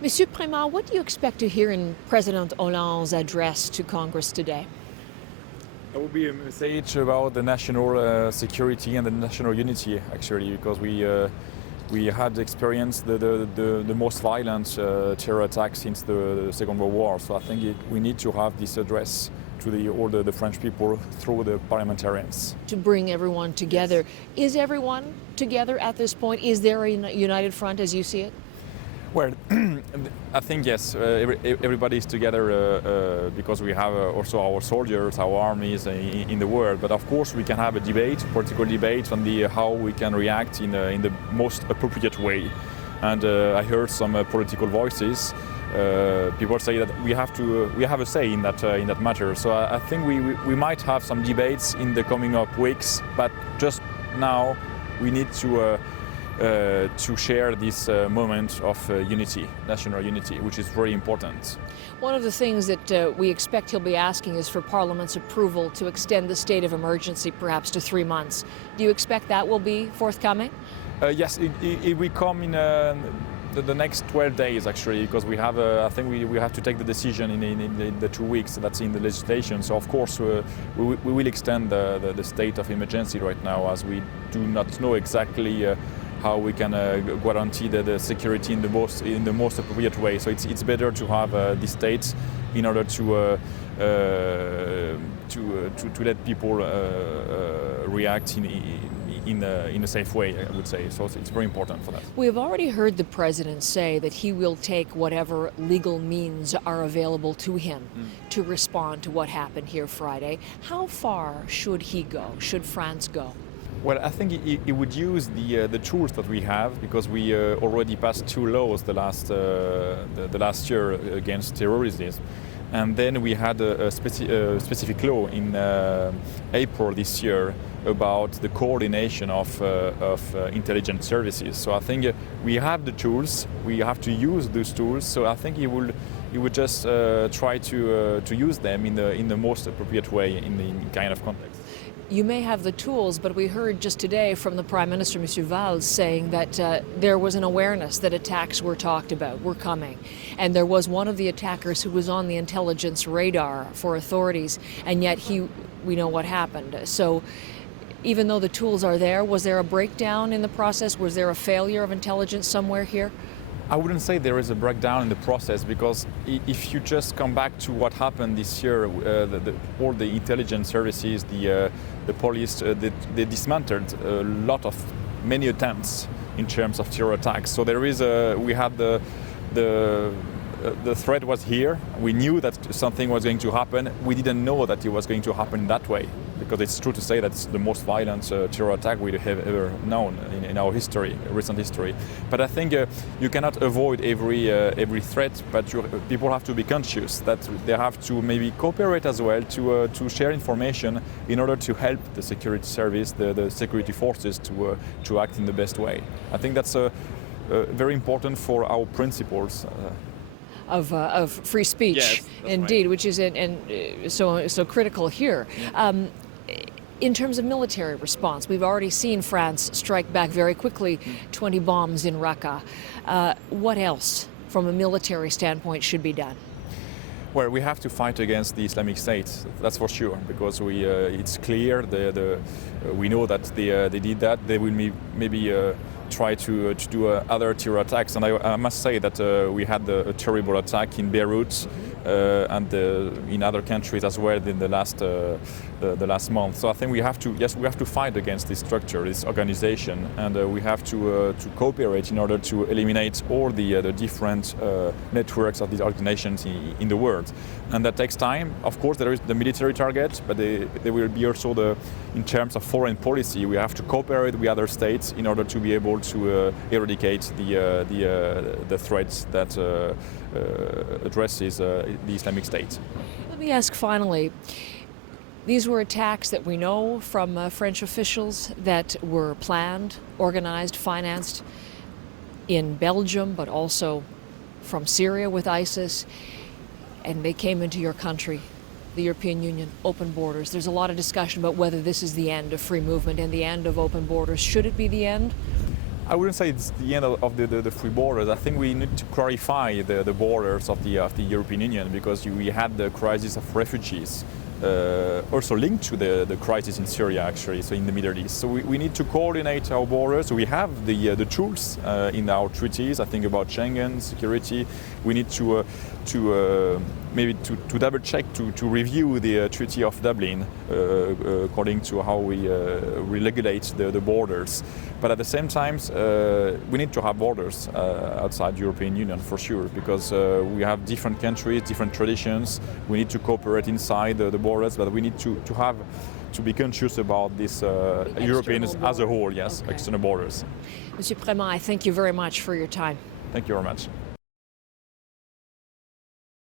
Monsieur Premat, what do you expect to hear in President Hollande's address to Congress today? It will be a message about the national security and the national unity, actually, because we had experienced the most violent terror attack since the Second World War. So I think we need to have this address to all the French people through the parliamentarians. To bring everyone together. Is everyone together at this point? Is there a united front as you see it? Well, I think yes, everybody is together because we have also our soldiers, our armies in the world. But of course, we can have a debate, political debate, on how we can react in the most appropriate way. And I heard some political voices. People say that we have a say in that matter. So I think we might have some debates in the coming up weeks. But just now, we need to share this moment of unity, national unity, which is very important. One of the things that we expect he'll be asking is for Parliament's approval to extend the state of emergency perhaps to 3 months. Do you expect that will be forthcoming? Yes, it will come in the next 12 days, actually, because we have, I think we have to take the decision in the 2 weeks that's in the legislation. So, of course, we will extend the state of emergency right now, as we do not know exactly how we can guarantee the security in the most appropriate way. So it's better to have this state in order to let people react in a safe way, I would say. So it's very important for that. We have already heard the President say that he will take whatever legal means are available to him to respond to what happened here Friday. How far should he go? Should France go? Well, I think he would use the tools that we have, because we already passed 2 laws the last year against terrorism, and then we had a specific law in April this year about the coordination of intelligence services. So I think we have the tools. We have to use those tools. So I think he would just try to use them in the most appropriate way in the kind of context. You may have the tools, but we heard just today from the Prime Minister, Monsieur Valls, saying that there was an awareness that attacks were talked about, were coming. And there was one of the attackers who was on the intelligence radar for authorities, and yet we know what happened. So even though the tools are there, was there a breakdown in the process? Was there a failure of intelligence somewhere here? I wouldn't say there is a breakdown in the process, because if you just come back to what happened this year, all the intelligence services, the police, they dismantled many attempts in terms of terror attacks. So we had the threat was here. We knew that something was going to happen. We didn't know that it was going to happen that way, because it's true to say that it's the most violent terror attack we have ever known in our history, recent history. But I think you cannot avoid every threat, but people have to be conscious that they have to maybe cooperate as well to share information in order to help the security service, the security forces to act in the best way. I think that's very important for our principles. Of free speech, yes, indeed, right. Which is so critical here. Yeah. In terms of military response, we've already seen France strike back very quickly, 20 bombs in Raqqa. What else, from a military standpoint, should be done? Well, we have to fight against the Islamic State, that's for sure, because it's clear, we know that they did that. They will maybe try to do other terror attacks. And I must say that we had a terrible attack in Beirut and in other countries as well in the last month. So I think we have to fight against this structure, this organization, and we have to cooperate in order to eliminate all the different networks of these organizations in the world. And that takes time. Of course, there is the military target, but there will be also in terms of foreign policy, we have to cooperate with other states in order to be able to eradicate the threats that addresses the Islamic State. Let me ask finally, these were attacks that we know from French officials that were planned, organized, financed in Belgium, but also from Syria with ISIS, and they came into your country, the European Union, open borders. There's a lot of discussion about whether this is the end of free movement and the end of open borders. Should it be the end? I wouldn't say it's the end of the free borders. I think we need to clarify the borders of the European Union, because we had the crisis of refugees, also linked to the crisis in Syria, actually, so in the Middle East. So we need to coordinate our borders. We have the tools in our treaties. I think about Schengen, security. We need to maybe to double check, to review the Treaty of Dublin according to how we regulate the borders. But at the same time, we need to have borders outside the European Union for sure, because we have different countries, different traditions. We need to cooperate inside the borders, but we need to be conscious about this Europeans as a whole, yes, okay. External borders. Monsieur Premat, I thank you very much for your time. Thank you very much.